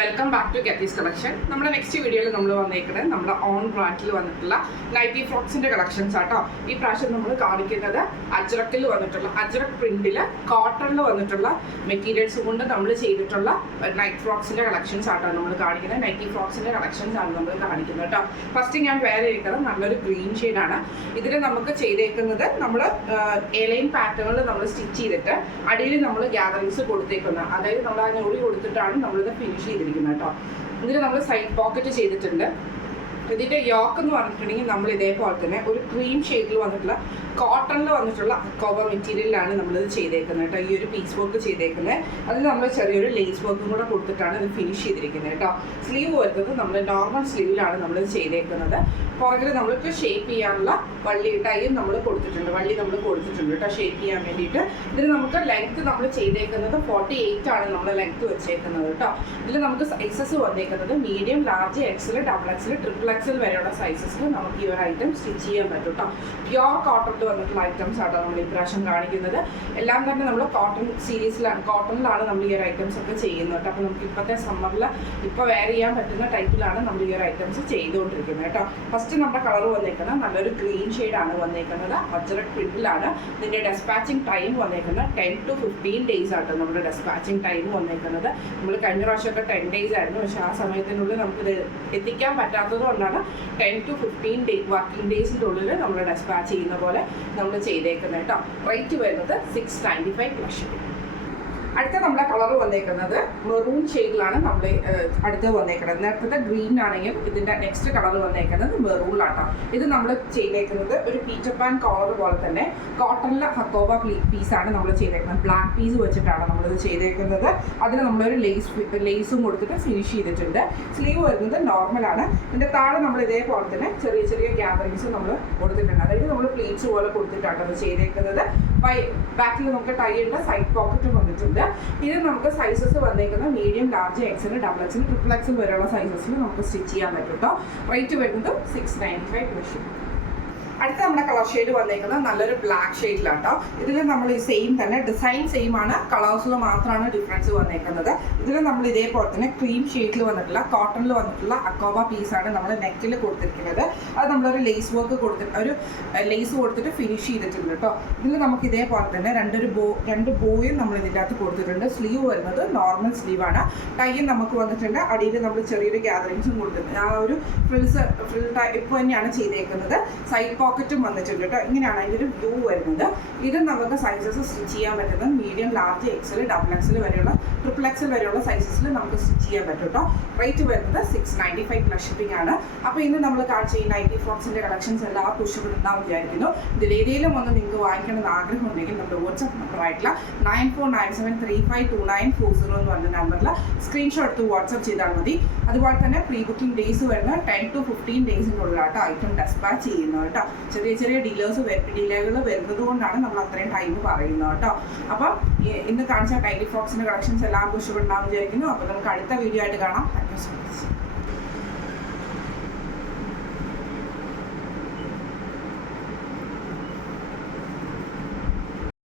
Welcome back to ഗെറ്റീസ് collection. നമ്മുടെ next വീഡിയോയിൽ നമ്മൾ വന്നേക്കുന്നത് നമ്മുടെ ഓൺ ബ്രാൻഡിൽ വന്നിട്ടുള്ള നൈറ്റി ഫ്രോക്സിന്റെ കളക്ഷൻസ് ആട്ടോ. ഈ പ്രാവശ്യം നമ്മൾ കാണിക്കുന്നത് അജ്രക്കിൽ വന്നിട്ടുള്ള അജ്രക് പ്രിന്റിൽ കോട്ടണിൽ വന്നിട്ടുള്ള മെറ്റീരിയൽസ് കൊണ്ട് നമ്മൾ ചെയ്തിട്ടുള്ള നൈറ്റ് ഫ്രോക്സിന്റെ കളക്ഷൻസ് ആട്ടോ നമ്മൾ കാണിക്കുന്നത്. നൈറ്റി ഫ്രോക്സിന്റെ കളക്ഷൻസ് ആണ് നമ്മൾ കാണിക്കുന്നത് കേട്ടോ. ഫസ്റ്റ് ഞാൻ വേറെ ചെയ്തത് നല്ലൊരു ഗ്രീൻ ഷെയ്ഡാണ്. ഇതിൽ നമുക്ക് ചെയ്തേക്കുന്നത് നമ്മൾ എലൈൻ പാറ്റേണിൽ നമ്മൾ സ്റ്റിച്ച് ചെയ്തിട്ട് അടിയിൽ നമ്മൾ ഗ്യാതറിങ്സ് കൊടുത്തേക്കുന്നത്, അതായത് നമ്മൾ ആ ഞൊറി കൊടുത്തിട്ടാണ് നമ്മളിത് ഫിനിഷ് ചെയ്തിരിക്കുന്നത് കേട്ടോ. ഇതിൽ നമ്മൾ സൈഡ് പോക്കറ്റ് ചെയ്തിട്ടുണ്ട്. ഇതിൻ്റെ യോക്ക് എന്ന് പറഞ്ഞിട്ടുണ്ടെങ്കിൽ നമ്മൾ ഇതേപോലെ തന്നെ ഒരു ക്രീം ഷെയ്ഡിൽ വന്നിട്ടുള്ള കോട്ടണിൽ വന്നിട്ടുള്ള അക്കോബ മെറ്റീരിയലാണ് നമ്മളിത് ചെയ്തേക്കുന്നത് കേട്ടോ. ഈ ഒരു പീസ് വർക്ക് ചെയ്തേക്കുന്നത്, അതിൽ നമ്മൾ ചെറിയൊരു ലേസ് വർക്കും കൂടെ കൊടുത്തിട്ടാണ് ഇത് ഫിനിഷ് ചെയ്തിരിക്കുന്നത് കേട്ടോ. സ്ലീവ് വരുന്നത് നമ്മൾ നോർമൽ സ്ലീവിലാണ് നമ്മളിത് ചെയ്തേക്കുന്നത്. പുറകിൽ നമ്മൾക്ക് ഷേപ്പ് ചെയ്യാനുള്ള വള്ളി ടൈയും നമ്മൾ കൊടുത്തിട്ടുണ്ട്, കേട്ടോ ഷേപ്പ് ചെയ്യാൻ വേണ്ടിയിട്ട്. ഇതിൽ നമുക്ക് ലെങ്ത് നമ്മൾ ചെയ്തേക്കുന്നത് 48 ആണ് നമ്മൾ ലെങ്ത് വെച്ചേക്കുന്നത് കേട്ടോ. ഇതിൽ നമുക്ക് സൈസസ് വന്നേക്കുന്നത് medium, large, XL, double XL, triple XL വരെയുള്ള സൈസസിൽ നമുക്ക് ഈ ഒരു ഐറ്റം സ്റ്റിച്ച് ചെയ്യാൻ പറ്റും കേട്ടോ. പ്യോർ കോട്ടണിൽ വന്നിട്ടുള്ള ഐറ്റംസ് ആട്ടോ നമ്മൾ ഇപ്രാവശ്യം കാണിക്കുന്നത്. എല്ലാം തന്നെ നമ്മൾ കോട്ടൺ സീരീസിലാണ്, കോട്ടണിലാണ് നമ്മൾ ഈ ഒരു ഐറ്റംസ് ഒക്കെ ചെയ്യുന്നത് കേട്ടോ. അപ്പോൾ നമുക്ക് ഇപ്പോഴത്തെ സമ്മറിൽ ഇപ്പോൾ വെയർ ചെയ്യാൻ പറ്റുന്ന ടൈപ്പിലാണ് നമ്മൾ ഈ ഒരു ഐറ്റംസ് ചെയ്തുകൊണ്ടിരിക്കുന്നത് കേട്ടോ. ഫസ്റ്റ് നമ്മുടെ കളർ വന്നേക്കുന്നത് നല്ലൊരു ഗ്രീൻ ഷെയ്ഡാണ് വന്നേക്കുന്നത്. അജ്രക് പ്രിന്റിലാണ്. ഇതിൻ്റെ ഡെസ്പാച്ചിങ് ടൈം വന്നേക്കുന്നത് 10 to 15 ഡേയ്സ് ആട്ടോ നമ്മുടെ ഡെസ്പാച്ചിങ് ടൈം വന്നേക്കുന്നത്. നമ്മൾ കഴിഞ്ഞ പ്രാവശ്യമൊക്കെ 10 ഡേയ്സ് ആയിരുന്നു, പക്ഷേ ആ സമയത്തിനുള്ളിൽ നമുക്കിത് എത്തിക്കാൻ പറ്റാത്തത് കൊണ്ടാണ് 10 to 15 വർക്കിംഗ് ഡേയ്സിൻ്റെ ഉള്ളിൽ നമ്മൾ ഡെസ്പാച്ച് ചെയ്യുന്ന പോലെ നമ്മൾ ചെയ്തേക്കുന്നത് കേട്ടോ. റേറ്റ് വരുന്നത് 695 പ്ലസ്. അടുത്ത നമ്മുടെ കളർ വന്നേക്കുന്നത് മെറൂൺ ഷെയ്ഡിലാണ് നമ്മൾ അടുത്ത് വന്നേക്കുന്നത്. നേരത്തെ ഗ്രീൻ ആണെങ്കിൽ ഇതിൻ്റെ നെക്സ്റ്റ് കളർ വന്നേക്കുന്നത് മെറൂണിലാട്ടോ. ഇത് നമ്മൾ ചെയ്തേക്കുന്നത് ഒരു പീറ്റർ പാൻ കോളർ പോലെ തന്നെ കോട്ടണിലെ ഹക്കോബ പീസാണ് നമ്മൾ ചെയ്തേക്കുന്നത്. ബ്ലാക്ക് പീസ് വെച്ചിട്ടാണ് നമ്മളിത് ചെയ്തേക്കുന്നത്. അതിന് നമ്മളൊരു ലേസും കൊടുത്തിട്ട് ഫിനിഷ് ചെയ്തിട്ടുണ്ട്. സ്ലീവ് വരുന്നത് നോർമലാണ്. ഇതിൻ്റെ താഴെ നമ്മൾ ഇതേപോലെ തന്നെ ചെറിയ ചെറിയ ഗ്യാതറിങ്സ് നമ്മൾ കൊടുത്തിട്ടുണ്ട്, അതായത് നമ്മൾ പ്ലീറ്റ്സ് പോലെ കൊടുത്തിട്ടാണ് അത് ചെയ്തേക്കുന്നത്. ബാക്കിൽ നമുക്ക് ടൈയുള്ള സൈഡ് പോക്കറ്റും വന്നിട്ടുണ്ട്. ഇത് നമുക്ക് സൈസസ് വന്നേക്കുന്നത് medium, large, XL, double XL, triple XL വരെയുള്ള സൈസസിൽ നമുക്ക് സ്റ്റിച്ച് ചെയ്യാൻ പറ്റും കേട്ടോ. റേറ്റ് വരുന്നത് 695 പ്ലസ്. അടുത്ത നമ്മുടെ കളർ ഷെയ്ഡ് വന്നേക്കുന്നത് നല്ലൊരു ബ്ലാക്ക് ഷെയ്ഡിലാട്ടോ. ഇതിൽ നമ്മൾ ഈ സെയിം തന്നെ ഡിസൈൻ സെയിം ആണ്, കളേഴ്സിൽ മാത്രമാണ് ഡിഫറൻസ് വന്നേക്കുന്നത്. ഇതിൽ നമ്മൾ ഇതേപോലെ തന്നെ ക്രീം ഷെയ്ഡിൽ വന്നിട്ടുള്ള കോട്ടണിൽ വന്നിട്ടുള്ള അക്കോബ പീസാണ് നമ്മൾ നെക്കിൽ കൊടുത്തിരിക്കുന്നത്. അത് നമ്മളൊരു ലേസ് വർക്ക് കൊടുത്തിട്ട് ഒരു ലേസ് കൊടുത്തിട്ട് ഫിനിഷ് ചെയ്തിട്ടുണ്ട് കേട്ടോ. ഇതിൽ നമുക്ക് ഇതേപോലെ തന്നെ രണ്ട് ബോയും നമ്മൾ ഇതിൻ്റെ അകത്ത് കൊടുത്തിട്ടുണ്ട്. സ്ലീവ് വരുന്നത് നോർമൽ സ്ലീവാണ്. ടൈയും നമുക്ക് വന്നിട്ടുണ്ട്. അടിയിൽ നമ്മൾ ചെറിയൊരു ഗ്യാതറിങ്സും കൊടുത്തിട്ടുണ്ട്. ആ ഒരു ഫ്രിൽ ടൈപ്പ് തന്നെയാണ് ചെയ്തേക്കുന്നത്. സൈഡ് പോക്കറ്റും വന്നിട്ടുണ്ട് കേട്ടോ. ഇങ്ങനെയാണ് അതിൻ്റെ ഒരു വ്യൂ വരുന്നത്. ഇത് നമുക്ക് സൈസസ് സ്റ്റിച്ച് ചെയ്യാൻ പറ്റുന്നത് medium, large, XL, double XL വരെയുള്ള, ട്രിപ്പിൾ എക്സൽ വരെയുള്ള സൈസസിൽ നമുക്ക് സ്റ്റിച്ച് ചെയ്യാൻ പറ്റും കേട്ടോ. റേറ്റ് വരുന്നത് 695 പ്ലസ് ഷിപ്പിംഗ് ആണ്. അപ്പോൾ ഇന്ന് നമ്മൾ കാണിച്ച ഈ നൈറ്റി ഫ്രോക്സിൻ്റെ കളക്ഷൻസ് എല്ലാവർക്കും ഇഷ്ടപ്പെടുന്നുണ്ടാവും വിചാരിക്കുന്നു. ഇതിലേതെങ്കിലും ഒന്ന് നിങ്ങൾക്ക് വാങ്ങിക്കണമെന്ന് ആഗ്രഹമുണ്ടെങ്കിൽ നമ്മുടെ വാട്സ്ആപ്പ് നമ്പറായിട്ടുള്ള 9497352940 എന്ന് പറഞ്ഞ നമ്പറിൽ സ്ക്രീൻഷോട്ട് എടുത്ത് വാട്സ്ആപ്പ് ചെയ്താൽ മതി. അതുപോലെ തന്നെ പ്രീ ബുക്കിംഗ് ഡേയ്സ് വരുന്ന 10 to 15 ഡേയ്സിനുള്ളിലാട്ടോ ഐറ്റം ഡെസ്പാച്ച് ചെയ്യുന്നത് കേട്ടോ. ചെറിയ ചെറിയ ഡിലേകൾ വരുന്നത് കൊണ്ടാണ് നമ്മൾ അത്രയും ടൈം പറയുന്നത് കേട്ടോ. അപ്പം ഇന്ന് കാണിച്ച നൈറ്റി ഫ്രോക്സിൻ്റെ കളക്ഷൻസ് എല്ലാവർക്കും ഇഷ്ടപ്പെടുന്നുണ്ടാവും വിചാരിക്കുന്നു. അപ്പോൾ നമുക്ക് അടുത്ത വീഡിയോ ആയിട്ട് കാണാം. Thank you so much.